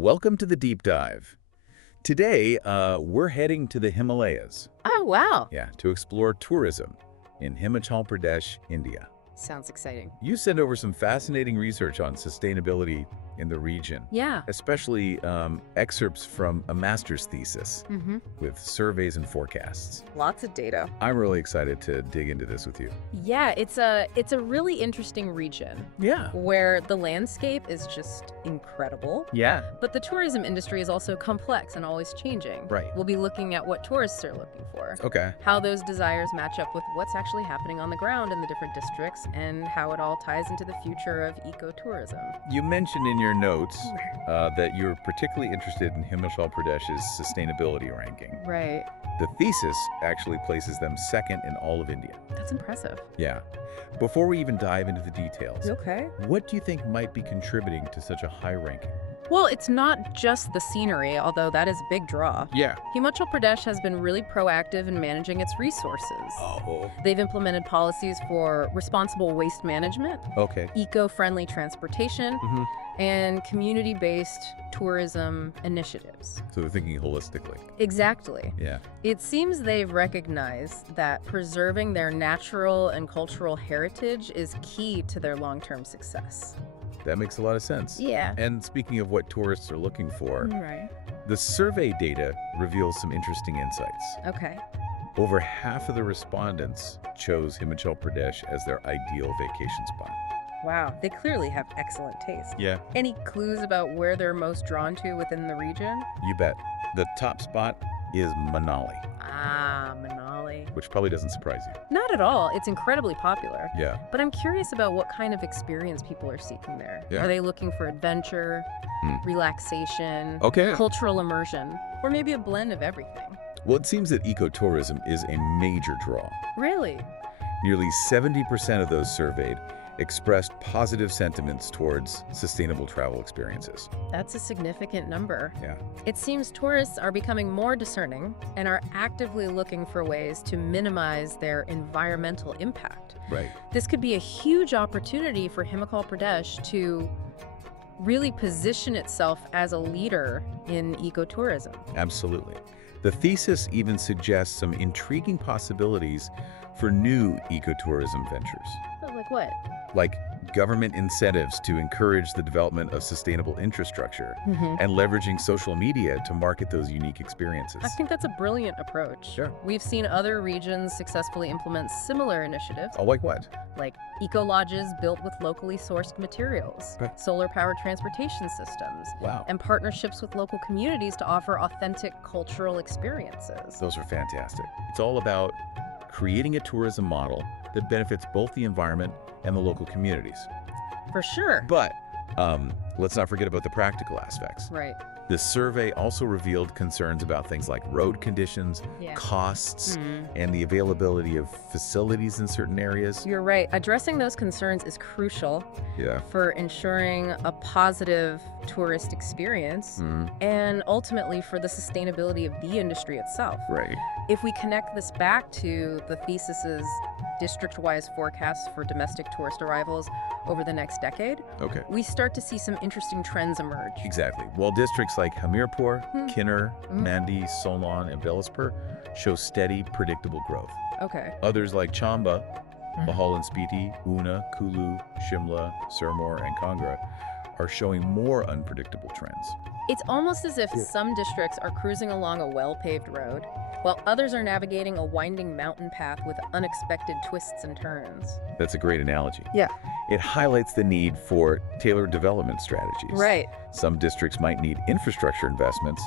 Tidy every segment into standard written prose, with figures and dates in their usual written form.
Welcome to the deep dive. Today, we're heading to the Himalayas. Oh, wow. Yeah, to explore tourism in Himachal Pradesh, India. Sounds exciting. You sent over some fascinating research on sustainability in the region. Yeah. Especially excerpts from a master's thesis Mm-hmm. with surveys and forecasts. Lots of data. I'm really excited to dig into this with you. Yeah, it's a really interesting region Yeah. where the landscape is just incredible, Yeah. but the tourism industry is also complex and always changing. Right. We'll be looking at what tourists are looking for, Okay. how those desires match up with what's actually happening on the ground in the different districts, and how it all ties into the future of ecotourism. You mentioned in your notes that you're particularly interested in Himachal Pradesh's sustainability ranking. Right. The thesis actually places them second in all of India. That's impressive. Yeah. Before we even dive into the details, Okay. what do you think might be contributing to such a high ranking? Well, it's not just the scenery, although that is a big draw. Yeah. Himachal Pradesh has been really proactive in managing its resources. Oh. They've implemented policies for responsible waste management, Okay. eco-friendly transportation, Mm-hmm. and community-based tourism initiatives. So they're thinking holistically. Exactly. Yeah. It seems they've recognized that preserving their natural and cultural heritage is key to their long-term success. That makes a lot of sense. Yeah. And speaking of what tourists are looking for, Right. the survey data reveals some interesting insights. Okay. Over half of the respondents chose Himachal Pradesh as their ideal vacation spot. Wow. They clearly have excellent taste. Yeah. Any clues about where they're most drawn to within the region? You bet. The top spot is Manali, Ah, Manali. which probably doesn't surprise you. Not at all. It's incredibly popular. Yeah. But I'm curious about what kind of experience people are seeking there. Yeah. Are they looking for adventure, relaxation, Okay. cultural immersion, or maybe a blend of everything? Well, it seems that ecotourism is a major draw. Really? Nearly 70% of those surveyed expressed positive sentiments towards sustainable travel experiences. That's a significant number. Yeah. It seems tourists are becoming more discerning and are actively looking for ways to minimize their environmental impact. Right. This could be a huge opportunity for Himachal Pradesh to really position itself as a leader in ecotourism. Absolutely. The thesis even suggests some intriguing possibilities for new ecotourism ventures, But like what? like government incentives to encourage the development of sustainable infrastructure and leveraging social media to market those unique experiences. I think that's a brilliant approach. Sure. We've seen other regions successfully implement similar initiatives, Oh, like what? like eco-lodges built with locally sourced materials, Right. solar-powered transportation systems, Wow. and partnerships with local communities to offer authentic cultural experiences. Those are fantastic. It's all about creating a tourism model that benefits both the environment and the local communities. For sure. But let's not forget about the practical aspects. Right. The survey also revealed concerns about things like road conditions, Yeah. costs, and the availability of facilities in certain areas. You're right. Addressing those concerns is crucial Yeah. for ensuring a positive tourist experience and ultimately for the sustainability of the industry itself. Right. If we connect this back to the thesis's district-wise forecasts for domestic tourist arrivals over the next decade, Okay. we start to see some interesting trends emerge. Exactly. While districts like Hamirpur, Kinnair, Mandi, Solon, and Bilaspur show steady, predictable growth. Okay. Others like Chamba, Lahore and Spiti, Una, Kulu, Shimla, Sirmaur, and Kangra are showing more unpredictable trends. It's almost as if some districts are cruising along a well-paved road, while others are navigating a winding mountain path with unexpected twists and turns. That's a great analogy. Yeah. It highlights the need for tailored development strategies. Right. Some districts might need infrastructure investments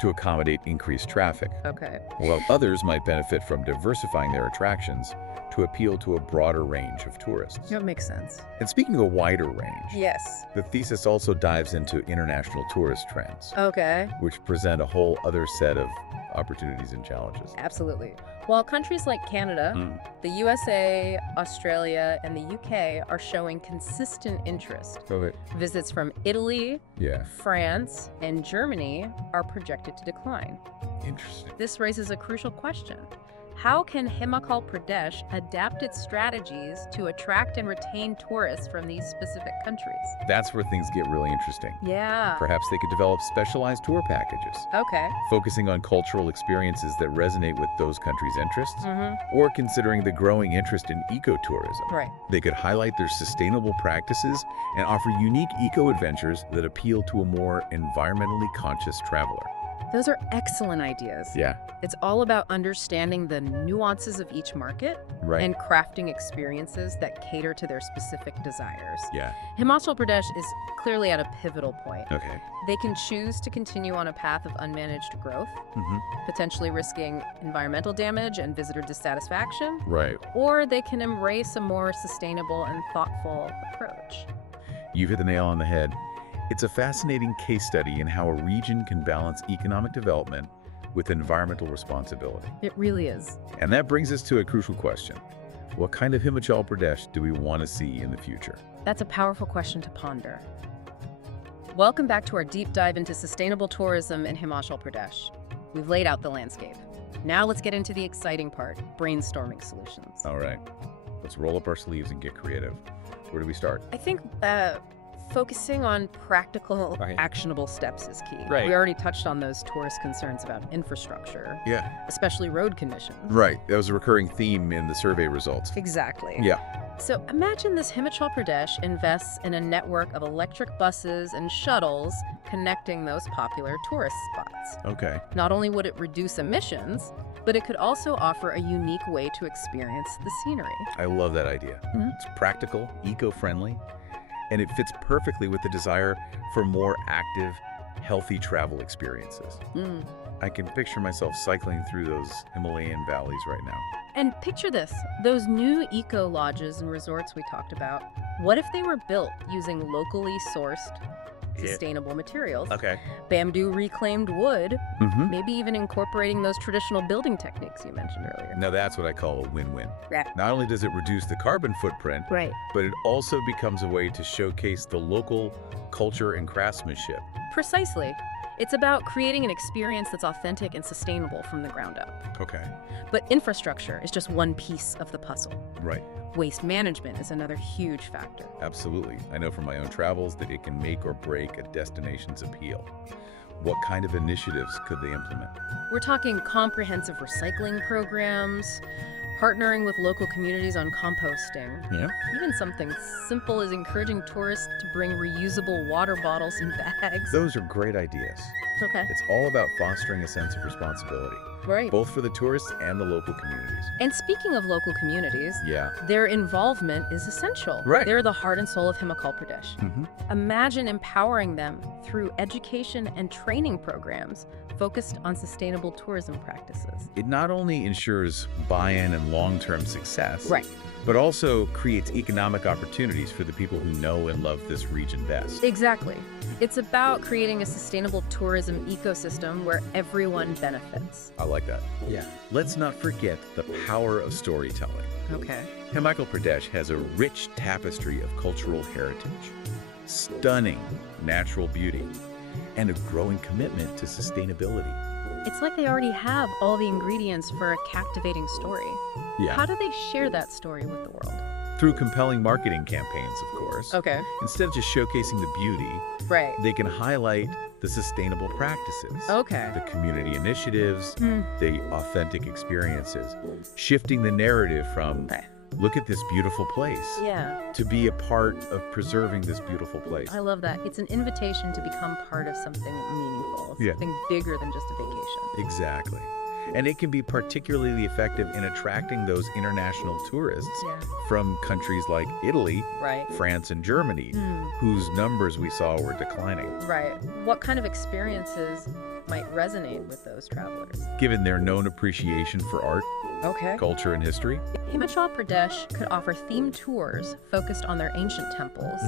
to accommodate increased traffic, Okay. while others might benefit from diversifying their attractions to appeal to a broader range of tourists. That makes sense. And speaking of a wider range, Yes. the thesis also dives into international tourist trends, Okay. which present a whole other set of opportunities and challenges. Absolutely. While countries like Canada, the USA, Australia, and the UK are showing consistent interest, Okay. visits from Italy, Yeah. France, and Germany are projected to decline. Interesting. This raises a crucial question. How can Himachal Pradesh adapt its strategies to attract and retain tourists from these specific countries? That's where things get really interesting. Yeah. Perhaps they could develop specialized tour packages, Okay. focusing on cultural experiences that resonate with those countries' interests, Mm-hmm. or considering the growing interest in ecotourism. Right. They could highlight their sustainable practices and offer unique eco-adventures that appeal to a more environmentally conscious traveler. Those are excellent ideas. Yeah, It's all about understanding the nuances of each market right. and crafting experiences that cater to their specific desires. Yeah, Himachal Pradesh is clearly at a pivotal point. okay. They can choose to continue on a path of unmanaged growth, potentially risking environmental damage and visitor dissatisfaction, Right. or they can embrace a more sustainable and thoughtful approach. You've hit the nail on the head. It's a fascinating case study in how a region can balance economic development with environmental responsibility. It really is. And that brings us to a crucial question. What kind of Himachal Pradesh do we want to see in the future? That's a powerful question to ponder. Welcome back to our deep dive into sustainable tourism in Himachal Pradesh. We've laid out the landscape. Now let's get into the exciting part, brainstorming solutions. All right, let's roll up our sleeves and get creative. Where do we start? I think focusing on practical, Right. actionable steps is key. Right. We already touched on those tourist concerns about infrastructure, Yeah. especially road conditions. Right, that was a recurring theme in the survey results. Exactly. Yeah. So imagine this Himachal Pradesh invests in a network of electric buses and shuttles connecting those popular tourist spots. Okay. Not only would it reduce emissions, but it could also offer a unique way to experience the scenery. I love that idea. Mhm. It's practical, eco-friendly, and it fits perfectly with the desire for more active, healthy travel experiences. Mm. I can picture myself cycling through those Himalayan valleys right now. And picture this, those new eco lodges and resorts we talked about, what if they were built using locally sourced, Yeah. sustainable materials? Okay. Bamboo reclaimed wood, Mm-hmm. maybe even incorporating those traditional building techniques you mentioned earlier. Now that's what I call a win-win. Yeah. Not only does it reduce the carbon footprint, Right. but it also becomes a way to showcase the local culture and craftsmanship. Precisely. It's about creating an experience that's authentic and sustainable from the ground up. Okay. But infrastructure is just one piece of the puzzle. Right. Waste management is another huge factor. Absolutely. I know from my own travels that it can make or break a destination's appeal. What kind of initiatives could they implement? We're talking comprehensive recycling programs, partnering with local communities on composting, Yeah. even something simple as encouraging tourists to bring reusable water bottles and bags. Those are great ideas. Okay. It's all about fostering a sense of responsibility, Right. both for the tourists and the local communities. And speaking of local communities, Yeah. their involvement is essential. Right. They're the heart and soul of Himachal Pradesh. Mm-hmm. Imagine empowering them through education and training programs focused on sustainable tourism practices. It not only ensures buy-in and long-term success, Right. but also creates economic opportunities for the people who know and love this region best. Exactly. It's about creating a sustainable tourism ecosystem where everyone benefits. I like that. Yeah. Let's not forget the power of storytelling. Okay. Himachal Pradesh has a rich tapestry of cultural heritage, stunning natural beauty, and a growing commitment to sustainability. It's like they already have all the ingredients for a captivating story. How do they share that story with the world? Through compelling marketing campaigns, of course. Okay. Instead of just showcasing the beauty, Right. they can highlight the sustainable practices, Okay. the community initiatives, Hmm. the authentic experiences, shifting the narrative from, Okay. look at this beautiful place, Yeah. to be a part of preserving this beautiful place. I love that. It's an invitation to become part of something meaningful, Yeah. something bigger than just a vacation. Exactly. And it can be particularly effective in attracting those international tourists Yeah. from countries like Italy, Right. France, and Germany, Hmm. whose numbers we saw were declining. Right. What kind of experiences might resonate with those travelers? Given their known appreciation for art, Okay. culture, and history, Himachal Pradesh could offer themed tours focused on their ancient temples,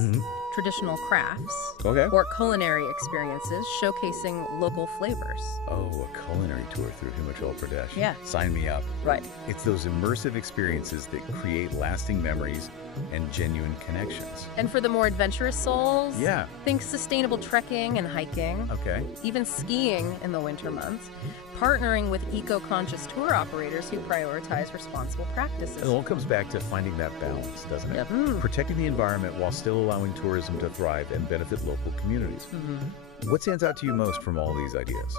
traditional crafts, Okay. or culinary experiences showcasing local flavors. Oh, a culinary tour through Himachal Pradesh. Yeah. Sign me up. Right. It's those immersive experiences that create lasting memories and genuine connections. And for the more adventurous souls, Yeah. think sustainable trekking and hiking, Okay. even skiing in the winter months, partnering with eco-conscious tour operators who prioritize responsible practices. It all comes back to finding that balance, doesn't it? Yep. Mm. Protecting the environment while still allowing tourism to thrive and benefit local communities. What stands out to you most from all these ideas?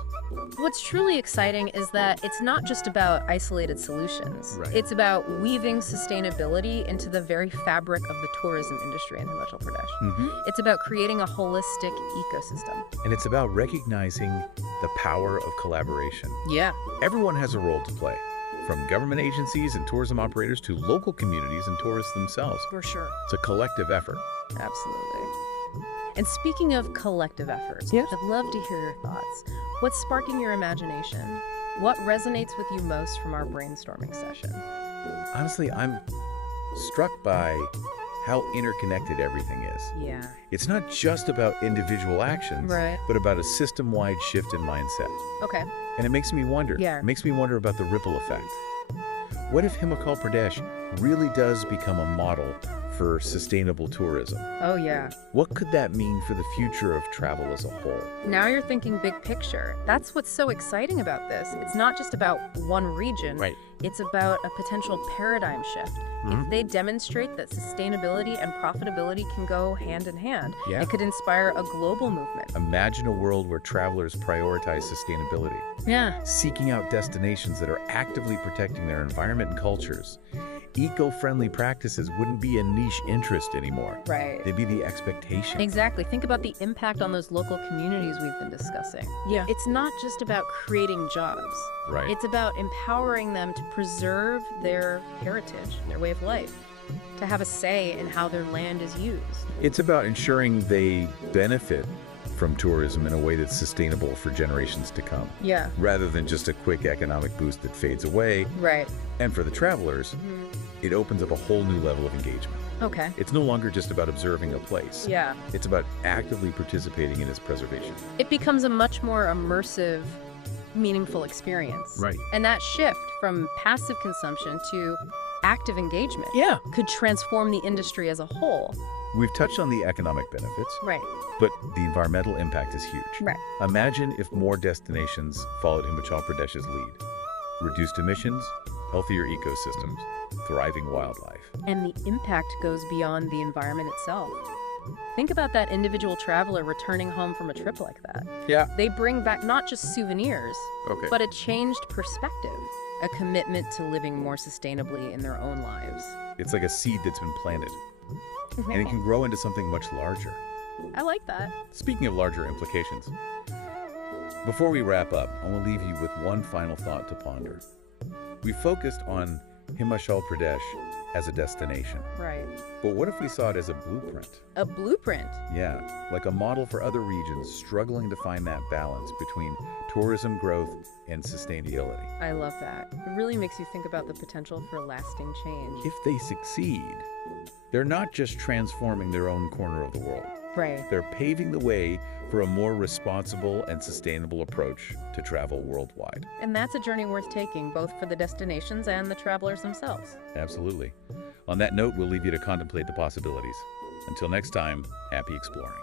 What's truly exciting is that it's not just about isolated solutions. Right. It's about weaving sustainability into the very fabric of the tourism industry in Himachal Pradesh. It's about creating a holistic ecosystem. And it's about recognizing the power of collaboration. Yeah. Everyone has a role to play, from government agencies and tourism operators to local communities and tourists themselves. For sure. It's a collective effort. Absolutely. And speaking of collective efforts, Yes. I'd love to hear your thoughts. What's sparking your imagination? What resonates with you most from our brainstorming session? Honestly, I'm struck by how interconnected everything is. Yeah. It's not just about individual actions, Right. but about a system-wide shift in mindset. Okay. And it makes me wonder. Yeah. It makes me wonder about the ripple effect. What if Himachal Pradesh really does become a model for sustainable tourism? Oh, yeah. What could that mean for the future of travel as a whole? Now you're thinking big picture. That's what's so exciting about this. It's not just about one region. Right. It's about a potential paradigm shift. If they demonstrate that sustainability and profitability can go hand in hand, Yeah. it could inspire a global movement. Imagine a world where travelers prioritize sustainability, Yeah. seeking out destinations that are actively protecting their environment and cultures. Eco-friendly practices wouldn't be a niche interest anymore. Right. They'd be the expectation. Exactly. Think about the impact on those local communities we've been discussing. Yeah. It's not just about creating jobs. Right. It's about empowering them to preserve their heritage, their way of life, to have a say in how their land is used. It's about ensuring they benefit from tourism in a way that's sustainable for generations to come, Yeah. rather than just a quick economic boost that fades away. Right. And for the travelers, it opens up a whole new level of engagement. Okay. It's no longer just about observing a place. Yeah. It's about actively participating in its preservation. It becomes a much more immersive, meaningful experience. Right. And that shift from passive consumption to active engagement Yeah. could transform the industry as a whole. We've touched on the economic benefits, Right. but the environmental impact is huge. Right. Imagine if more destinations followed Himachal Pradesh's lead. Reduced emissions, healthier ecosystems, thriving wildlife. And the impact goes beyond the environment itself. Think about that individual traveler returning home from a trip like that. Yeah. They bring back not just souvenirs, Okay. but a changed perspective, a commitment to living more sustainably in their own lives. It's like a seed that's been planted, and it can grow into something much larger. I like that. Speaking of larger implications, before we wrap up, I want to leave you with one final thought to ponder. We focused on Himachal Pradesh as a destination, Right. but what if we saw it as a blueprint? A blueprint. Yeah, like a model for other regions struggling to find that balance between tourism growth and sustainability. I love that. It really makes you think about the potential for lasting change. If they succeed, they're not just transforming their own corner of the world. Right. They're paving the way for a more responsible and sustainable approach to travel worldwide. And that's a journey worth taking, both for the destinations and the travelers themselves. Absolutely. On that note, we'll leave you to contemplate the possibilities. Until next time, happy exploring.